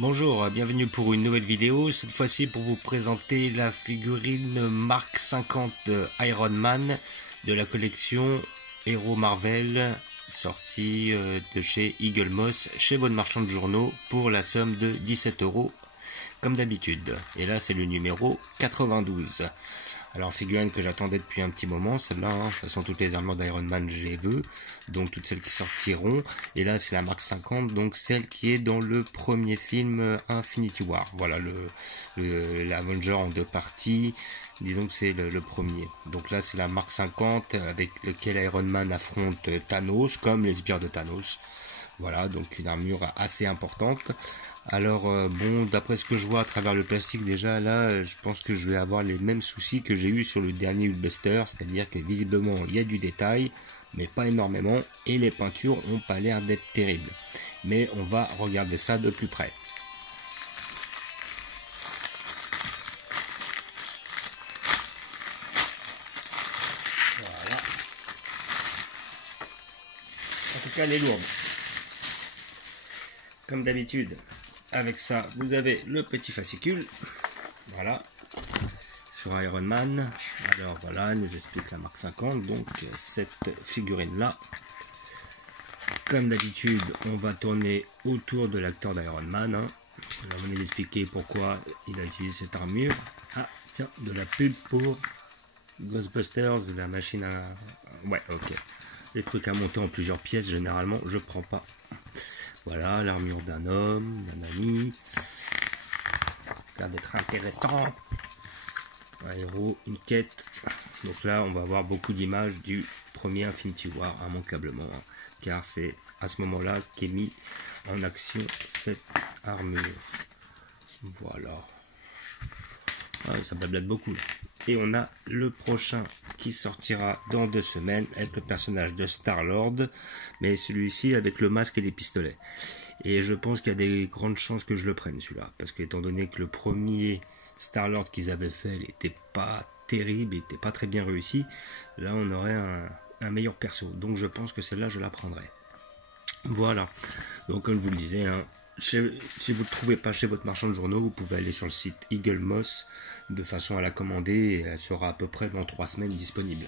Bonjour, bienvenue pour une nouvelle vidéo, cette fois-ci pour vous présenter la figurine Mark 50 de Iron Man de la collection Hero Marvel, sortie de chez Eagle Moss, chez votre marchand de journaux, pour la somme de 17 € comme d'habitude. Et là c'est le numéro 92. Alors figurine que j'attendais depuis un petit moment, celle-là, de toute façon toutes les armures d'Iron Man je les veux, donc toutes celles qui sortiront, et là c'est la marque 50, donc celle qui est dans le premier film Infinity War, voilà l'Avenger en deux parties, disons que c'est le premier. Donc là c'est la marque 50 avec lequel Iron Man affronte Thanos, comme les sbires de Thanos. Voilà, donc une armure assez importante. Alors bon, d'après ce que je vois à travers le plastique déjà, là, je pense que je vais avoir les mêmes soucis que j'ai eu sur le dernier Hulkbuster, c'est-à-dire que visiblement il y a du détail, mais pas énormément, et les peintures ont pas l'air d'être terribles. Mais on va regarder ça de plus près. Voilà. En tout cas, elle est lourde. Comme d'habitude, avec ça, vous avez le petit fascicule. Voilà. Sur Iron Man. Alors voilà, il nous explique la marque 50. Donc, cette figurine-là. Comme d'habitude, on va tourner autour de l'acteur d'Iron Man. Hein. On va nous expliquer pourquoi il a utilisé cette armure. Ah, tiens, de la pub pour Ghostbusters, la machine à... Ouais, ok. Les trucs à monter en plusieurs pièces, généralement, je prends pas. Voilà, l'armure d'un homme, d'un ami. Ça a l'air d'être intéressant. Un héros, une quête. Donc là, on va avoir beaucoup d'images du premier Infinity War, immanquablement. Hein, car c'est à ce moment-là qu'est mis en action cette armure. Voilà. Ah, ça blablate beaucoup. Et on a le prochain qui sortira dans 2 semaines avec le personnage de Star-Lord, mais celui-ci avec le masque et les pistolets. Et je pense qu'il y a des grandes chances que je le prenne celui-là, parce qu'étant donné que le premier Star-Lord qu'ils avaient fait, il n'était pas terrible, il n'était pas très bien réussi, là on aurait un meilleur perso. Donc je pense que celle-là je la prendrai. Voilà. Donc comme je vous le disais, hein, si vous ne le trouvez pas chez votre marchand de journaux, vous pouvez aller sur le site Eagle Moss de façon à la commander et elle sera à peu près dans 3 semaines disponible.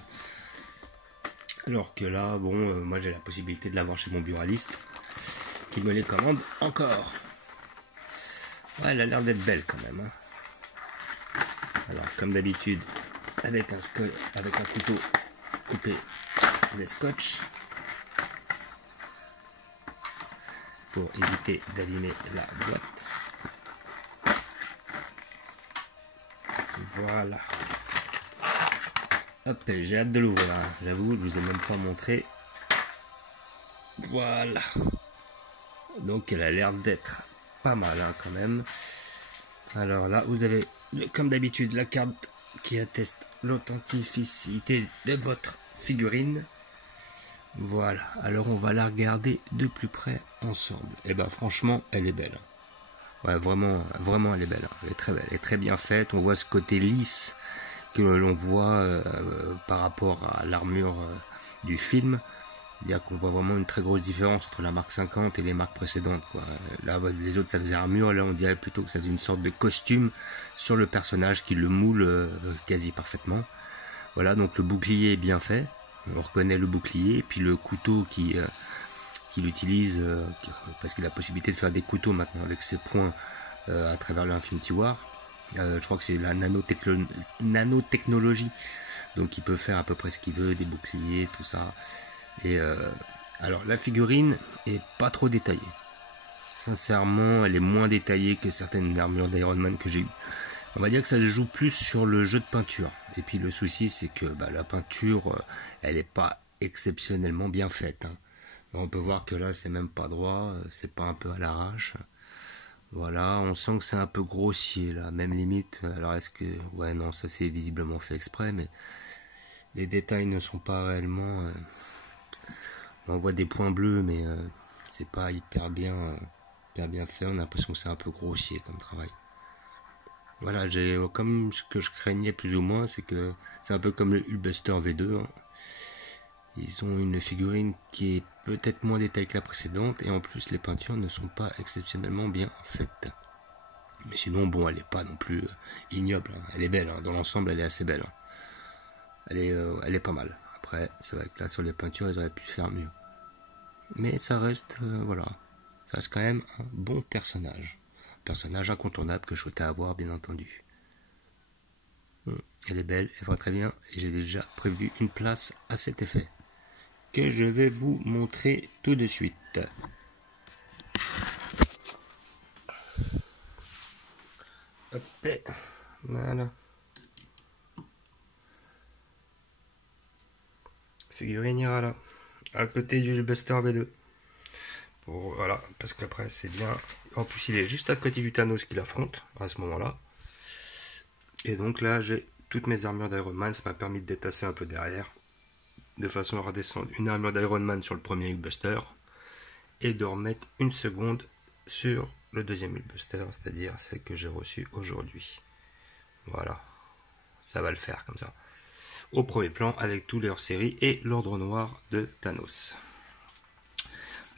Alors que là, bon, moi j'ai la possibilité de l'avoir chez mon buraliste qui me les commande encore. Ouais, elle a l'air d'être belle quand même. Hein. Alors comme d'habitude, avec un couteau coupé des scotch. Pour éviter d'abîmer la boîte. Voilà. Hop, j'ai hâte de l'ouvrir. Hein. J'avoue, je vous ai même pas montré. Voilà. Donc elle a l'air d'être pas mal hein, quand même. Alors là, vous avez, comme d'habitude, la carte qui atteste l'authenticité de votre figurine. Voilà, alors on va la regarder de plus près ensemble. Et ben franchement, elle est belle. Ouais, vraiment, vraiment elle est belle. Elle est très belle, elle est très bien faite. On voit ce côté lisse que l'on voit par rapport à l'armure du film. C'est-à-dire qu'on voit vraiment une très grosse différence entre la marque 50 et les marques précédentes. Quoi. Là, les autres, ça faisait armure. Là, on dirait plutôt que ça faisait une sorte de costume sur le personnage qui le moule quasi parfaitement. Voilà, donc le bouclier est bien fait. On reconnaît le bouclier, puis le couteau qu'il utilise, parce qu'il a la possibilité de faire des couteaux maintenant avec ses poings à travers l'Infinity War. Je crois que c'est la nanotechnologie, donc il peut faire à peu près ce qu'il veut, des boucliers, tout ça. Et alors la figurine est pas trop détaillée. Sincèrement, elle est moins détaillée que certaines armures d'Iron Man que j'ai eues. On va dire que ça se joue plus sur le jeu de peinture. Et puis le souci, c'est que la peinture, elle n'est pas exceptionnellement bien faite. Hein. On peut voir que là, c'est même pas droit, c'est pas un peu à l'arrache. Voilà, on sent que c'est un peu grossier là, même limite. Alors est-ce que... Ouais, non, ça c'est visiblement fait exprès, mais les détails ne sont pas réellement... On voit des points bleus, mais c'est pas hyper bien fait. On a l'impression que c'est un peu grossier comme travail. Voilà, j'ai comme ce que je craignais plus ou moins, c'est que c'est un peu comme le Hulkbuster V2. Hein. Ils ont une figurine qui est peut-être moins détaillée que la précédente, et en plus les peintures ne sont pas exceptionnellement bien faites. Mais sinon, bon, elle n'est pas non plus ignoble, hein. Elle est belle, hein. Dans l'ensemble, elle est assez belle, hein. Elle est pas mal. Après, c'est vrai que là, sur les peintures, ils auraient pu faire mieux. Mais ça reste, voilà, ça reste quand même un bon personnage. Un personnage incontournable que je souhaitais avoir, bien entendu. Elle est belle, elle va très bien, et j'ai déjà prévu une place à cet effet, que je vais vous montrer tout de suite. Hop, voilà. Figurine ira là, à côté du Buster V2. Voilà, parce qu'après c'est bien. En plus, il est juste à côté du Thanos qu'il affronte à ce moment-là. Et donc là, j'ai toutes mes armures d'Iron Man. Ça m'a permis de détasser un peu derrière, de façon à redescendre une armure d'Iron Man sur le premier Hulkbuster et de remettre une seconde sur le deuxième Hulkbuster, c'est-à-dire celle que j'ai reçue aujourd'hui. Voilà, ça va le faire comme ça. Au premier plan avec tous les hors-série et l'ordre noir de Thanos.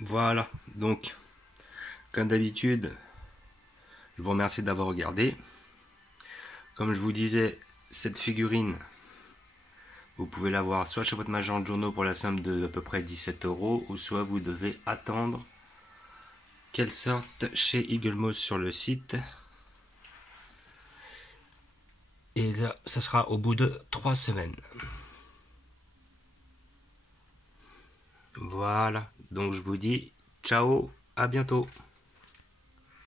Voilà, donc comme d'habitude, je vous remercie d'avoir regardé. Comme je vous disais, cette figurine, vous pouvez l'avoir soit chez votre magent Jono pour la somme de à peu près 17 €, ou soit vous devez attendre qu'elle sorte chez Eaglemoss sur le site. Et là, ça sera au bout de 3 semaines. Voilà, donc je vous dis ciao, à bientôt.